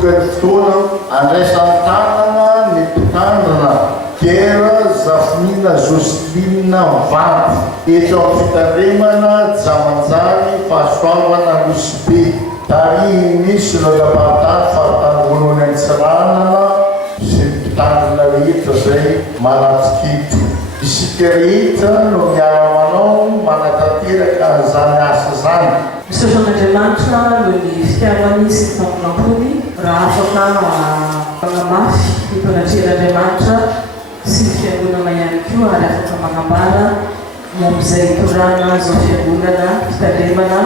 tokany fotoana andraisan'ny tanana ny mpitandrina kera Zafina Joseline Vanty eto amin'ny fitandremana Jamanjary fahasoavana Losibe tarihiny synodam-pamitany fahatany voalohany Antsiranana sy ny mpitandrina rehetra zay manatikito. Isika rehetra no miara-manao manatanteraka zany asa zany. Misaotr'Andriamanitra no ny fitiavany sy ny fampilampony raha afaka magnamafy ny mpanatreran'Andriamanitra sy ny fiangonana ihany koa ary afaka magnambara amin'izay hitorana izao fiangonana fitandremana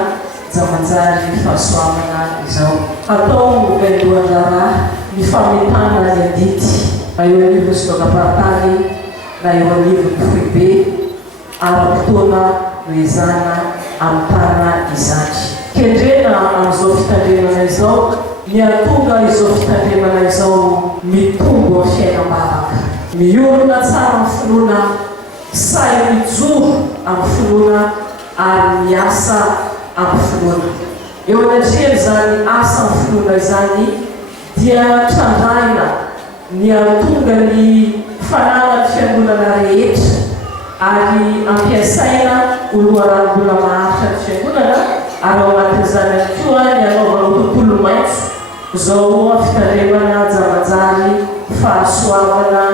Jamanjary fahasoavana izao. Atao gaidohan-draharaha ny fametana ny adity na eo anivon'ny synodam-pamitany na eo anivon'ny foibe ara-potoana no ezana amitana izany. Kendrena amin'izao fitandremana izao, ny atonga izao fitandremana izao mitombo amin'ny fiainam-bavaka. Miorona tsara amin'ny finoana, say mijoro amin'ny finoana ary miasa amin'ny finoana. Eo anatrery zany asa amin'ny finoana izany dia trandraina ny atonga ny fananany fiangonana rehetra ary ampiasaina oloharan'olona maharitra ny fiangonana ary ao anatin'izany koa ny anaovana tontolo maitso izao fitandremana Jamanjary fahasoavana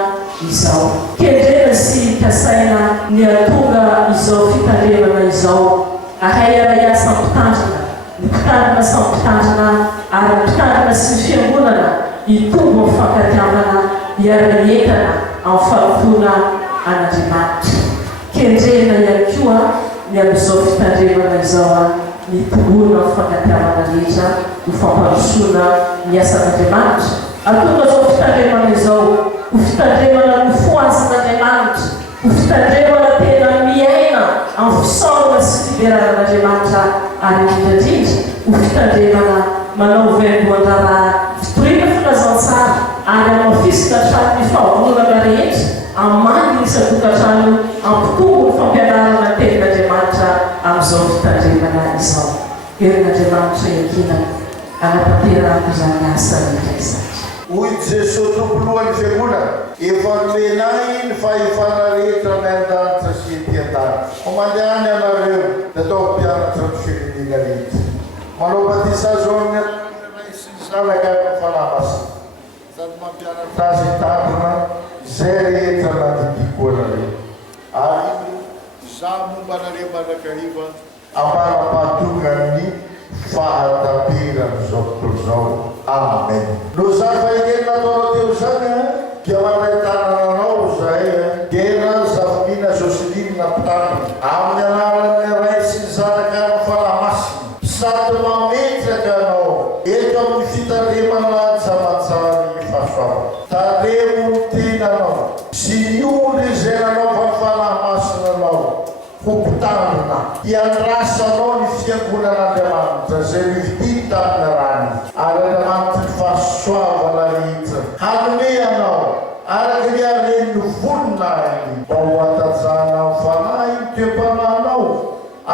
izao. Kendrena sy kasaina ny atonga izao fitandremana izao ahay ara-iasa mpitandrina, ny mpitandrina sy mpitandrina ary mpitandrina sy ny fiangonana hitombo amin'ny fankatiavana hiara-mientana amin'ny fahampona an'Andriamanitra. Kendrena ihany koa ny amin'izao fitandremana izao ny tombona amin'ny fankatiavana rehetra ho fampandrosoana ny asan'Andriamanitra. Atonga izao fitandremana izao ho fitandremana no foazin'Andriamanitra, ho fitandremana tena miaina amin'ny fisaorana sy fiberanan'Andriamanitra ary indrindra ho fitandremana manao vaindohan-draharaha fitoriana filazantsara ary amin'ny fisikatrano ny fahavonana rehetra amany isan-tokantrano ampitombo ny fampianarana tenin'Andriamanitra amin'izao fitandremana izao. Herin'Andriamanitra iakina anatanterahako izany asa rehetra izany. Hoy Jesosy tompolohan'ny fiangonana, efa nomenay ny fahefana rehetra ny an-danitra sy ety-an-tany. Homandehany ianareo dia atao mpianatra ny firenena rehetra. Manao batisazo amin'ny ray sy ny zanaka amin'ny fanahy masina, sady mampianatra azy hitandrina izay rehetra nadidikoanareo. Ary izaho mombanareo mandrakariva ambara-pahatongan'ny fahataperan'izao tontolo izao. Amen. No zany faheneny nataonao teo zany dia mandray tanananao zahay Gera Zafina Joseline mpitandrina amin'ny anaran'ny ray sy ny zanaka amin'ny fanahy masina. Sady mametraka anao eto amin'ny fitandremana Jamanjary fahasoavana. Tandremo ny tenanao sy ny olo izay nanaovan'ny fanahy masina anao ho mpitandrina hiandrasanao ny fiangonan'Andriamanitra izay nividiny tamin'ny rany ary Andriamanitra ny fahasoavana rehetra hanome anao araka ny haren'ny voninahiny mba ho atajana amin'ny fanahy ny toe-panahinao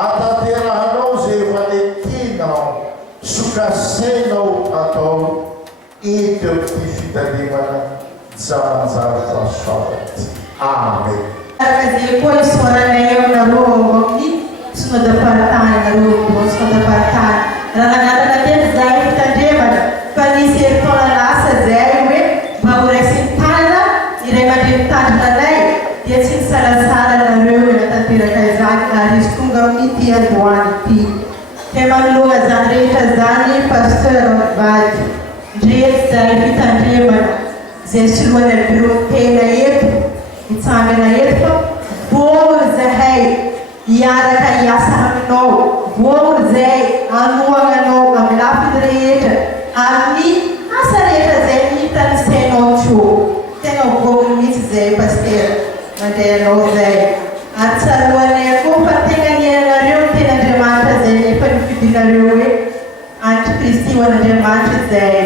ataterahanao izay efa nentinao sokasainao atao eto amin'ny fitandremana Jamanjary fahasoavana. Amen. Depois soranei na rua sino da partana na rua sino da partana ranada na design tandema panisi tola nasa zero bagure sintana irema de tanda dai dia sin sala na rua na tantira kaizak na riskunga miti adwani pi tema luga zanreta zani pastor vai dias dai tandema zesilo na biro pena yetu itsamena yetu voa zahai iaraka iasa aminao voa zay anuanganao amin'ny lafiny rehetra amin'ny asa rehetra zay hitany sainao teo tena voa mihitsy zay paster mandehanao zay ary tsaroanay koa fa tena nianareo ny ten'Andriamanitra zay efa nifidinareo hoe antikristy ho an'Andriamanitra zay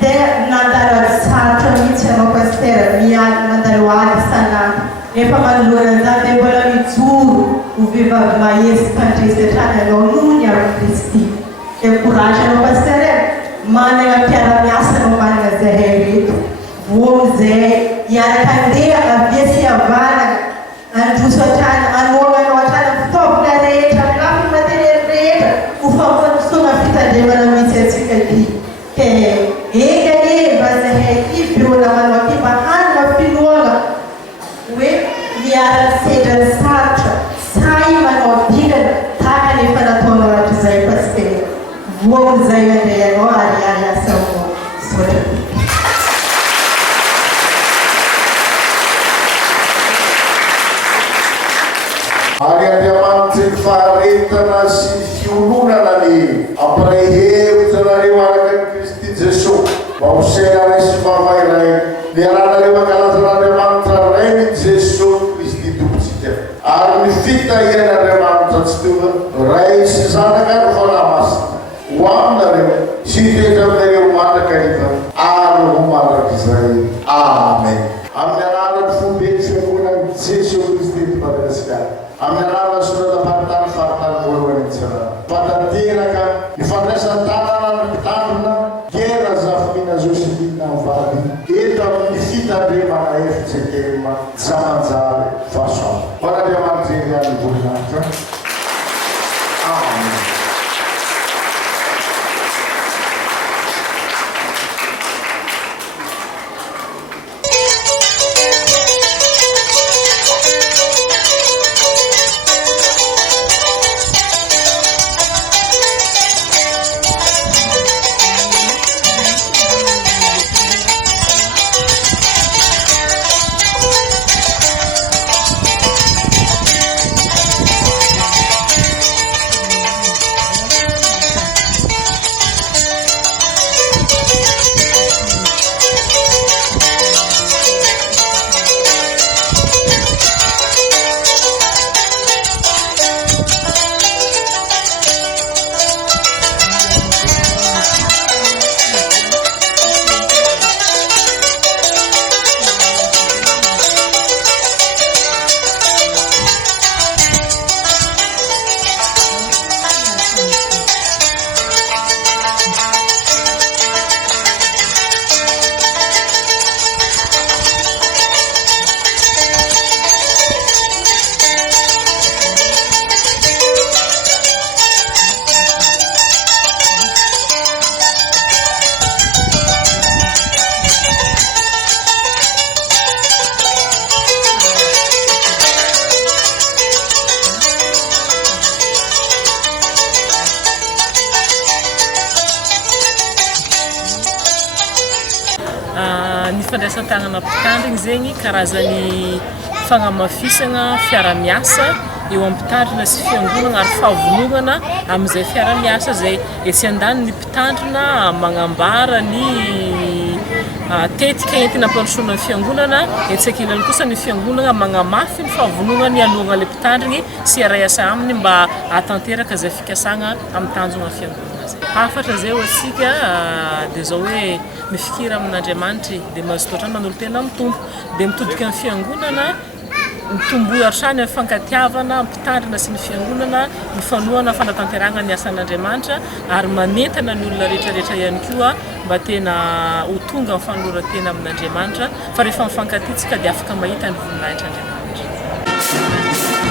tena nandalo ady sarotra mihitsy anao paster mandalo ady sanandro efa manoloana zany dia mbola mijoro ho vehivavy mahery mpandresy hatrany anao noho ny ary Kristy. Encourage anao paster manana mpiara-miasa zahay reto voamizay hiaraka andeha avia sy havana androso hatrany anomanao hatrany fitaovana rehetra amin'ny lafiny materiel rehetra ho fampandosoana fitandremana mihitsy atsika ty ke engany mba zahay ty biona manao aty mba hanina finoana hoe miaraka sedra sarotra say manao bilana tahaka nefa nataonao hatrizay fa tsy tena voamizay andray anao ary asanao sotra Ary Andriamanitra ny faharetana sy fiolonana ny ampray hevitra nareo araka ny Kristy Jesosy mba ho saina sy vavay ray ny aranareo ankalazan'Andriamanitra ray ny Jesosy Kristy tompontsika ary ny fitahian'Andriamanitra tsy tova ray sy zanaka ny fanamasina ho aminareo sy hitoetra aminareo mandrakariva ary ho mandrak'izay. Amen. Amin'ny anarany fomba fiangonan'i Jesosy Kristy eto Madagasikara amin'ny anarany sonadaparitany faritany voalohany tsara fatanteraka ny fandraisan-tanana ny mpitandrina gera zafimina Josephine Mvady eto amin'ny fitandremana efitsekema zamanjary fasoa hoan'Andriamanitra eriany voninahitra. Amen. Ny fandraisan-tagnana mpitandrina zegny karazany fagnamafisana fiara-miasa eo am-pitandrina sy fiangonana ary fahavononana amin'izay fiara-miasa zay etsy andany ny mpitandrina magnambara ny tetika entina ampandrosoana ny fiangonana etsy ankilany kosa ny fiangonana magnamafy ny fahavononana ny alohan'ilay mpitandriny sy iray asa aminy mba hatanteraka zay fikasagna amin'ny tanjona fiangonana. Hafatra zay atsika dia zao hoe mifikira amin'Andriamanitra dia mazotoatra manolo tena mitombo dia mitodika amin'ny fiangonana mitomboy hatrany amin'ny fankatiavana mpitandrina sy ny fiangonana mifanohana fanatanterahana ny asan'Andriamanitra ary manentana ny olona rehetrarehetra ihany koa mba tena ho tonga amin'ny fanoloran-tena amin'Andriamanitra fa rehefa mifankatitsika dia afaka mahita ny voninahitr'Andriamanitra.